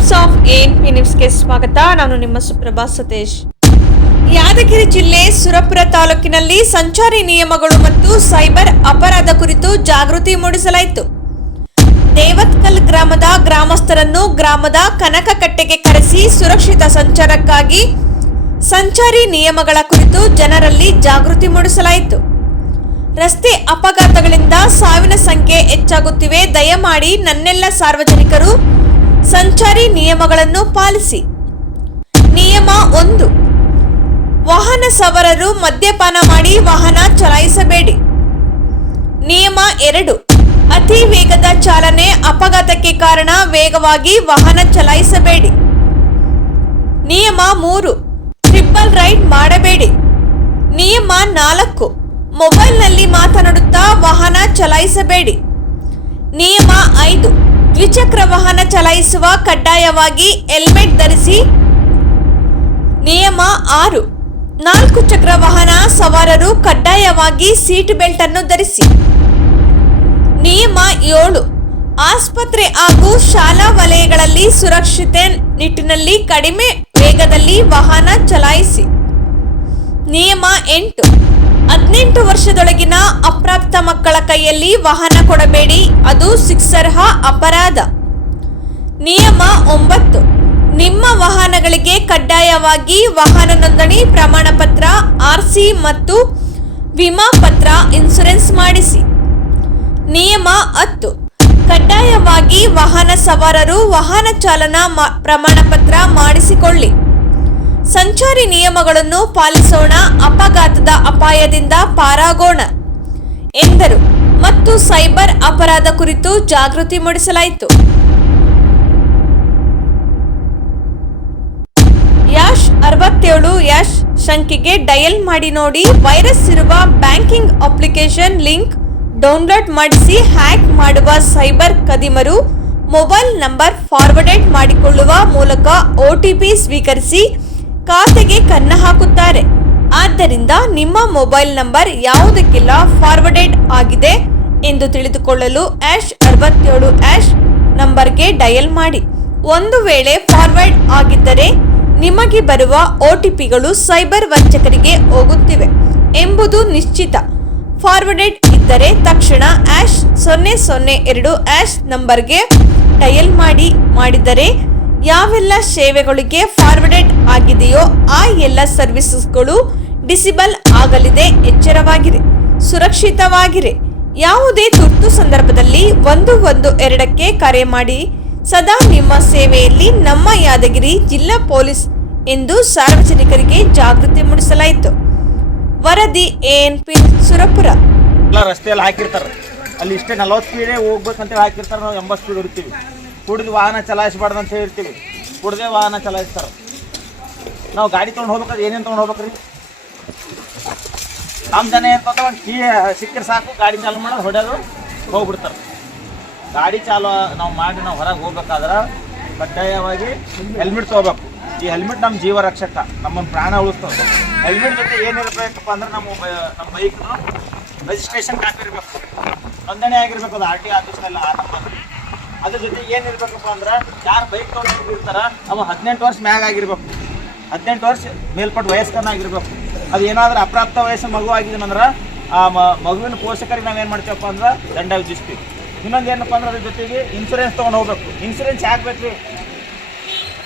Times of ಏನ್ P ನ್ಯೂಸ್ಗೆ ಸ್ವಾಗತ. ನಾನು ನಿಮ್ಮ ಸುಪ್ರಭಾ ಸತೀಶ್. ಯಾದಗಿರಿ ಜಿಲ್ಲೆ ಸುರಪುರ ತಾಲೂಕಿನಲ್ಲಿ ಸಂಚಾರಿ ನಿಯಮಗಳು ಮತ್ತು ಸೈಬರ್ ಅಪರಾಧ ಕುರಿತು ಜಾಗೃತಿ ಮೂಡಿಸಲಾಯಿತು. ದೇವತ್ಕಲ್ ಗ್ರಾಮದ ಗ್ರಾಮಸ್ಥರನ್ನು ಗ್ರಾಮದ ಕನಕಕಟ್ಟೆಗೆ ಕರೆಸಿ ಸುರಕ್ಷಿತ ಸಂಚಾರಕ್ಕಾಗಿ ಸಂಚಾರಿ ನಿಯಮಗಳ ಕುರಿತು ಜನರಲ್ಲಿ ಜಾಗೃತಿ ಮೂಡಿಸಲಾಯಿತು. ರಸ್ತೆ ಅಪಘಾತಗಳಿಂದ ಸಾವಿನ ಸಂಖ್ಯೆ ಹೆಚ್ಚಾಗುತ್ತಿವೆ. ದಯಮಾಡಿ ನನ್ನೆಲ್ಲ ಸಾರ್ವಜನಿಕರು ಸಂಚಾರಿ ನಿಯಮಗಳನ್ನು ಪಾಲಿಸಿ. ನಿಯಮ ಒಂದು. ವಾಹನ ಸವಾರರು ಮದ್ಯಪಾನ ಮಾಡಿ ವಾಹನ ಚಲಾಯಿಸಬೇಡಿ. ನಿಯಮ ಎರಡು. ಅತಿ ವೇಗದ ಚಾಲನೆ ಅಪಘಾತಕ್ಕೆ ಕಾರಣ ವೇಗವಾಗಿ ವಾಹನ ಚಲಾಯಿಸಬೇಡಿ. ನಿಯಮ ಮೂರು. ಟ್ರಿಪಲ್ ರೈಡ್ ಮಾಡಬೇಡಿ. ನಿಯಮ ನಾಲ್ಕು. ಮೊಬೈಲ್ನಲ್ಲಿ ಮಾತನಾಡುತ್ತಾ ವಾಹನ ಚಲಾಯಿಸಬೇಡಿ. ನಿಯಮ ಐದು. ದ್ವಿಚಕ್ರ ವಾಹನ ಚಲಾಯಿಸುವ ಕಡ್ಡಾಯವಾಗಿ ಹೆಲ್ಮೆಟ್ ಧರಿಸಿ. ನಿಯಮ ಆರು. ನಾಲ್ಕು ಚಕ್ರ ವಾಹನ ಸವಾರರು ಕಡ್ಡಾಯವಾಗಿ ಸೀಟ್ ಬೆಲ್ಟ್ ಅನ್ನು ಧರಿಸಿ. ನಿಯಮ ಏಳು. ಆಸ್ಪತ್ರೆ ಹಾಗೂ ಶಾಲಾ ವಲಯಗಳಲ್ಲಿ ಸುರಕ್ಷತೆ ನಿಟ್ಟಿನಲ್ಲಿ ಕಡಿಮೆ ವೇಗದಲ್ಲಿ ವಾಹನ ಚಲಾಯಿಸಿ. ನಿಯಮ ಎಂಟು. ಹದಿನೆಂಟು ವರ್ಷದೊಳಗಿನ ಅಪ್ರಾಪ್ತ ಮಕ್ಕಳ ಕೈಯಲ್ಲಿ ವಾಹನ ಕೊಡಬೇಡಿ. ಅದು ಶಿಕ್ಷಾರ್ಹ ಅಪರಾಧ. ನಿಯಮ ಒಂಬತ್ತು. ನಿಮ್ಮ ವಾಹನಗಳಿಗೆ ಕಡ್ಡಾಯವಾಗಿ ವಾಹನ ನೋಂದಣಿ ಪ್ರಮಾಣ ಪತ್ರ ಆರ್ಸಿ ಮತ್ತು ವಿಮಾ ಪತ್ರ ಇನ್ಸುರೆನ್ಸ್ ಮಾಡಿಸಿ. ನಿಯಮ ಹತ್ತು. ಕಡ್ಡಾಯವಾಗಿ ವಾಹನ ಸವಾರರು ವಾಹನ ಚಾಲನಾ ಪ್ರಮಾಣ ಪತ್ರ ಮಾಡಿಸಿಕೊಳ್ಳಿ. ಸಂಚಾರಿ ನಿಯಮಗಳನ್ನು ಪಾಲಿಸೋಣ, ಅಪಘಾತದ ಅಪಾಯದಿಂದ ಪಾರಾಗೋಣ, ಎಂದರು. ಮತ್ತು ಸೈಬರ್ ಅಪರಾಧ ಕುರಿತು ಜಾಗೃತಿ ಮೂಡಿಸಲಾಯಿತು. ಯಾಶ್ ಅರವತ್ತೇಳು, ಯಾಶ್ ಸಂಖ್ಯೆಗೆ ಡಯಲ್ ಮಾಡಿ ನೋಡಿ, ವೈರಸ್ ಇರುವ ಬ್ಯಾಂಕಿಂಗ್ ಅಪ್ಲಿಕೇಶನ್ ಲಿಂಕ್ ಡೌನ್ಲೋಡ್ ಮಾಡಿಸಿ ಹ್ಯಾಕ್ ಮಾಡುವ ಸೈಬರ್ ಕದಿಮರು ಮೊಬೈಲ್ ನಂಬರ್ ಫಾರ್ವರ್ಡೆಡ್ ಮಾಡಿಕೊಳ್ಳುವ ಮೂಲಕ ಒಟಿಪಿ ಸ್ವೀಕರಿಸಿ ಖಾತೆಗೆ ಕನ್ನ ಹಾಕುತ್ತಾರೆ. ಆದ್ದರಿಂದ ನಿಮ್ಮ ಮೊಬೈಲ್ ನಂಬರ್ ಯಾವುದಕ್ಕೆಲ್ಲ ಫಾರ್ವರ್ಡೆಡ್ ಆಗಿದೆ ಎಂದು ತಿಳಿದುಕೊಳ್ಳಲು ಆಶ್ ಅರವತ್ತೇಳು ಆಶ್ ನಂಬರ್ಗೆ ಡಯಲ್ ಮಾಡಿ. ಒಂದು ವೇಳೆ ಫಾರ್ವರ್ಡ್ ಆಗಿದ್ದರೆ ನಿಮಗೆ ಬರುವ ಒ ಒಟಿಪಿಗಳು ಸೈಬರ್ ವಂಚಕರಿಗೆ ಹೋಗುತ್ತಿವೆ ಎಂಬುದು ನಿಶ್ಚಿತ. ಫಾರ್ವರ್ಡೆಡ್ ಇದ್ದರೆ ತಕ್ಷಣ ಆಶ್ ಸೊನ್ನೆ ಸೊನ್ನೆ ಎರಡು ಆಶ್ ನಂಬರ್ಗೆ ಡಯಲ್ ಮಾಡಿ ಮಾಡಿದರೆ ಯಾವೆಲ್ಲ ಸೇವೆಗಳಿಗೆ ಫಾರ್ವರ್ಡೆಡ್ ಆಗಿದೆಯೋ ಆ ಎಲ್ಲ ಸರ್ವಿಸಸ್ಗಳು ಡಿಸಿಬಲ್ ಆಗಲಿದೆ, ಎಚ್ಚರವಾಗಿರಿ, ಸುರಕ್ಷಿತವಾಗಿರಿ. ಯಾವುದೇ ತುರ್ತು ಸಂದರ್ಭದಲ್ಲಿ ಒಂದು ಒಂದು ಎರಡಕ್ಕೆ ಕರೆ ಮಾಡಿ, ಸದಾ ನಿಮ್ಮ ಸೇವೆಯಲ್ಲಿ ನಮ್ಮ ಯಾದಗಿರಿ ಜಿಲ್ಲಾ ಪೊಲೀಸ್ ಎಂದು ಸಾರ್ವಜನಿಕರಿಗೆ ಜಾಗೃತಿ ಮೂಡಿಸಲಾಯಿತು. ವರದಿ ಎಎನ್ಪಿ ಸುರಪುರ. ರಸ್ತೆಯಲ್ಲಿ ಹಾಕಿರ್ತಾರೆ. ಅಲ್ಲಿ ಇಷ್ಟೇ ನಲ್ವತ್ತು ಸ್ಪೀಡೇ ಹೋಗ್ಬೇಕಂತೇಳಿ ಹಾಕಿರ್ತಾರೆ, ನಾವು ಎಂಬತ್ತು ಸ್ಪೀಡ್ ಇರ್ತೀವಿ ಕುಡಿದು ವಾಹನ ಚಲಾಯಿಸಬಾರ್ದು ಅಂತ ಹೇಳ್ತೀವಿ ಕುಡ್ದೇ ವಾಹನ ಚಲಾಯಿಸ್ತಾರೆ. ನಾವು ಗಾಡಿ ತೊಗೊಂಡು ಹೋಗ್ಬೇಕಾದ್ರೆ ಏನೇನು ತೊಗೊಂಡು ಹೋಗ್ಬೇಕ್ರಿ? ನಮ್ಮ ಜನ ಏನು ಒಂದು ಕೀ ಸಿಕ್ಕರೆ ಸಾಕು, ಗಾಡಿ ಚಾಲು ಮಾಡೋದು ಹೊಡೆಯೋದು ಹೋಗ್ಬಿಡ್ತಾರೆ. ಗಾಡಿ ಚಾಲು, ನಾವು ಮಾಡಿ ನಾವು ಹೊರಗೆ ಹೋಗ್ಬೇಕಾದ್ರೆ ಕಡ್ಡಾಯವಾಗಿ ಹೆಲ್ಮೆಟ್ ತೊಗೋಬೇಕು. ಈ ಹೆಲ್ಮೆಟ್ ನಮ್ಮ ಜೀವ ರಕ್ಷಕ ನಮ್ಮನ್ನು ಪ್ರಾಣ ಉಳಿಸ್ತದೆ. ಹೆಲ್ಮೆಟ್ ಜೊತೆ ಏನಿರಬೇಕಪ್ಪ ಅಂದ್ರೆ ನಮ್ಮ ನಮ್ಮ ಬೈಕ್ನು ರಿಜಿಸ್ಟ್ರೇಷನ್ ಕಾಪಿ ಇರಬೇಕು. ನೋಂದಣಿ ಆಗಿರ್ಬೇಕು ಅದು ಆರ್ ಟಿ ಆಫೀಸ್ನಲ್ಲಿ ಆ ನಂಬರ್ ಅದ್ರ ಜೊತೆ ಏನಿರ್ಬೇಕಪ್ಪ ಅಂದ್ರೆ ಯಾರು ಬೈಕ್ ತೊಗೊಂಡಿರ್ತಾರ ಅವ ಹದಿನೆಂಟು ವರ್ಷ ಮ್ಯಾಗ ಆಗಿರ್ಬೇಕು. ಹದಿನೆಂಟು ವರ್ಷ ಮೇಲ್ಪಟ್ಟ ವಯಸ್ಕನಾಗಿರ್ಬೇಕು ಅದು ಏನಾದ್ರೂ ಅಪ್ರಾಪ್ತ ವಯಸ್ಸು ಮಗು ಆಗಿದ್ದೀನಂದ್ರೆ ಆ ಮಗುವಿನ ಪೋಷಕರಿಗೆ ನಾವೇನು ಮಾಡ್ತೀವಪ್ಪ ಅಂದ್ರೆ ದಂಡ ವಿಧಿಸ್ತೀವಿ. ಇನ್ನೊಂದು ಏನಪ್ಪ ಅಂದ್ರೆ ಅದ್ರ ಜೊತೆಗೆ ಇನ್ಸೂರೆನ್ಸ್ ತಗೊಂಡು ಹೋಗ್ಬೇಕು. ಇನ್ಸೂರೆನ್ಸ್ ಯಾಕೆ ಬೇಕು? ರೀ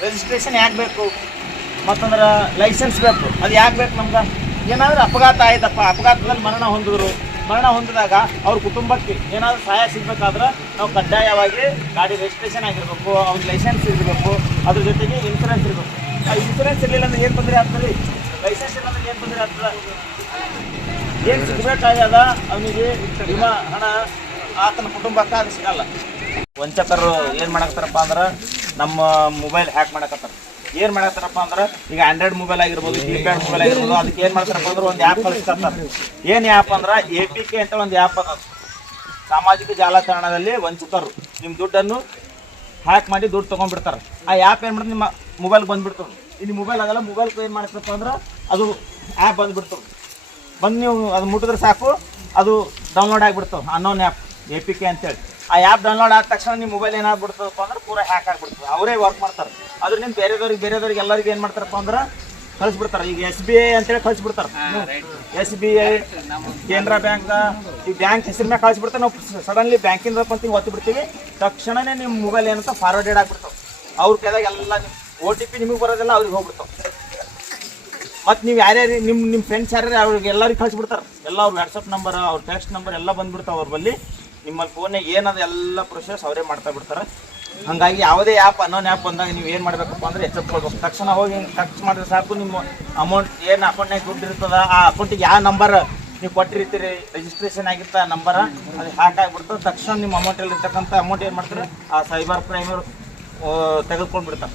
ರಿಜಿಸ್ಟ್ರೇಷನ್ ಯಾಕೆ ಬೇಕು? ಮತ್ತಂದ್ರೆ ಲೈಸೆನ್ಸ್ ಬೇಕು. ಅದು ಯಾಕೆ ಬೇಕು ನಮ್ಗೆ? ಏನಾದ್ರೂ ಅಪಘಾತ ಆಯ್ತಪ್ಪ. ಅಪಘಾತದಲ್ಲಿ ಮರಣ ಹೊಂದಿದ್ರು. ಮರಣ ಹೊಂದಿದಾಗ ಅವ್ರ ಕುಟುಂಬಕ್ಕೆ ಏನಾದರೂ ಸಹಾಯ ಸಿಗಬೇಕಾದ್ರೆ ನಾವು ಕಡ್ಡಾಯವಾಗಿ ಗಾಡಿ ರಿಜಿಸ್ಟ್ರೇಷನ್ ಆಗಿರಬೇಕು ಅವ್ರ ಲೈಸೆನ್ಸ್ ಇರಬೇಕು, ಅದ್ರ ಜೊತೆಗೆ ಇನ್ಸೂರೆನ್ಸ್ ಇರಬೇಕು. ಆ ಇನ್ಸೂರೆನ್ಸ್ ಇರಲಿಲ್ಲ ಅಂದ್ರೆ ಏನು ತೊಂದರೆ ಆಗ್ತದೆ? ಲೈಸೆನ್ಸ್ ಇಲ್ಲ ಅಂದ್ರೆ ಏನು ತೊಂದರೆ ಆಗ್ತದೆ? ಏನು ಸಿಗಬೇಕಾಗ್ಯದ? ಅವನಿಗೆ ವಿಮಾ, ಹಣ, ಆತನ ಕುಟುಂಬಕ್ಕೆ ಅದು ಸಿಗಲ್ಲ. ವಂಚಕರು ಏನು ಮಾಡಾಕ್ತಾರಪ್ಪ ಅಂದ್ರೆ ನಮ್ಮ ಮೊಬೈಲ್ ಹ್ಯಾಕ್ ಮಾಡಕತ್ತಾರ. ಏನು ಮಾಡತ್ತಾರಪ್ಪ ಅಂದ್ರೆ, ಈಗ ಆಂಡ್ರಾಯ್ಡ್ ಮೊಬೈಲ್ ಆಗಿರ್ಬೋದು ಕೀಪ್ಯಾಡ್ ಮೊಬೈಲ್ ಆಗಿರ್ಬೋದು, ಅದಕ್ಕೆ ಏನು ಮಾಡ್ತಾರಪ್ಪ ಅಂದ್ರೆ ಒಂದು ಆ್ಯಪ್ ಕಳಿಸ್ತಾರೆ ಏನು ಆ್ಯಪ್ ಅಂದ್ರೆ ಎ ಪಿ ಕೆ ಅಂತ ಒಂದು ಆ್ಯಪ್ ಅದ. ಸಾಮಾಜಿಕ ಜಾಲತಾಣದಲ್ಲಿ ವಂಚಿತರು ನಿಮ್ಮ ದುಡ್ಡನ್ನು ಹ್ಯಾಕ್ ಮಾಡಿ ದುಡ್ಡು ತೊಗೊಂಡ್ಬಿಡ್ತಾರೆ. ಆ ಆ್ಯಪ್ ಏನು ಮಾಡ್ತಾರೆ ನಿಮ್ಮ ಮೊಬೈಲ್ ಬಂದ್ಬಿಡ್ತಾರ ಇಲ್ಲಿ ಮೊಬೈಲ್ ಆಗಲ್ಲ ಮೊಬೈಲ್ ಏನು ಮಾಡ್ತಾರಪ್ಪ ಅಂದ್ರೆ, ಅದು ಆ್ಯಪ್ ಬಂದ್ಬಿಡ್ತಾರ ಬಂದು ನೀವು ಅದು ಮುಟ್ಟಿದ್ರೆ ಸಾಕು, ಅದು download ಆಗಿಬಿಡ್ತಾವೆ unknown app A P K ಅಂತೇಳಿ. ಆ ಆ್ಯಪ್ ಡೌನ್ಲೋಡ್ ಆದ ತಕ್ಷಣ ನಿಮ್ಮ ಮೊಬೈಲ್ ಏನಾಗ್ಬಿಡ್ತದಪ್ಪ ಅಂದ್ರೆ ಪೂರ ಹ್ಯಾಕ್ ಆಗ್ಬಿಡ್ತದೆ. ಅವರೇ ವರ್ಕ್ ಮಾಡ್ತಾರೆ. ನಿಮ್ಮ ಬೇರೆದವ್ರಿಗೆ ಬೇರೆದವ್ರಿಗೆ ಎಲ್ಲರಿಗೆ ಏನು ಮಾಡ್ತಾರಪ್ಪ ಅಂದ್ರೆ ಕಳಿಸ್ಬಿಡ್ತಾರೆ. ಈಗ ಎಸ್ ಬಿ ಐ ಅಂತೇಳಿ ಕಳಿಸ್ಬಿಡ್ತಾರೆ. S B I Canara bank ಈ ಬ್ಯಾಂಕ್ ಹೆಸರು ಮೇಲೆ ಕಳಿಸ್ಬಿಡ್ತಾರೆ. ನಾವು ಸಡನ್ಲಿ ಬ್ಯಾಂಕಿಂದ ಅಂತ ಒತ್ತಿ ಬಿಡ್ತೀವಿ ತಕ್ಷಣನೇ ನಿಮ್ಮ ಮೊಬೈಲ್ ಏನಂತ ಫಾರ್ವರ್ಡೆಡ್ ಆಗ್ಬಿಡ್ತಾವೆ. ಅವ್ರ ಕೈದಾಗ ಎಲ್ಲ ಓ ಟಿ ಪಿ ನಿಮಗೆ ಬರೋದಿಲ್ಲ ಅವ್ರಿಗೆ ಹೋಗ್ಬಿಡ್ತಾವೆ. ಮತ್ತು ನೀವು ಯಾರ್ಯಾರು ನಿಮ್ಮ ನಿಮ್ಮ ಫ್ರೆಂಡ್ಸ್ ಯಾರ್ಯಾರು ಅವ್ರಿಗೆ ಎಲ್ಲರಿಗೆ ಕಳಿಸ್ಬಿಡ್ತಾರೆ. ಎಲ್ಲ ಅವ್ರ ವಾಟ್ಸಪ್ ನಂಬರ್ ಅವ್ರ ಟೆಕ್ಸ್ಟ್ ನಂಬರ್ ಎಲ್ಲ ಬಂದ್ಬಿಡ್ತಾವೆ ಅವ್ರ ಬಲ್ಲಿ. ನಿಮ್ಮಲ್ಲಿ ಫೋನ್ನಾಗ ಏನದ ಎಲ್ಲ ಪ್ರೊಸೆಸ್ ಅವರೇ ಮಾಡ್ತಾ ಬಿಡ್ತಾರೆ. ಹಾಗಾಗಿ ಯಾವುದೇ ಆ್ಯಪ್ ಅನ್ನೋನ್ ಆ್ಯಪ್ ಬಂದಾಗ ನೀವು ಏನು ಮಾಡಬೇಕಪ್ಪ ಅಂದ್ರೆ ಎಚ್ಚೆತ್ಕೊಳ್ಬೇಕು ತಕ್ಷಣ ಹೋಗಿ ಖರ್ಚು ಮಾಡಿದ್ರೆ ಸಾಕು, ನಿಮ್ಮ ಅಮೌಂಟ್ ಏನು ಅಕೌಂಟ್ನಾಗ ದುಡ್ಡು ಇರ್ತದ, ಆ ಅಕೌಂಟಿಗೆ ಯಾವ ನಂಬರ್ ನೀವು ಕೊಟ್ಟಿರ್ತೀರಿ ರಿಜಿಸ್ಟ್ರೇಷನ್ ಆಗಿರ್ತ ನಂಬರ ಅದು ಹ್ಯಾಕ್ ಆಗಿಬಿಡ್ತದೆ. ತಕ್ಷಣ ನಿಮ್ಮ ಅಮೌಂಟಲ್ಲಿ ಇರ್ತಕ್ಕಂಥ ಅಮೌಂಟ್ ಏನು ಮಾಡ್ತಾರೆ, ಆ ಸೈಬರ್ ಕ್ರೈಮರು ತೆಗೆದುಕೊಂಡು ಬಿಡ್ತಾರೆ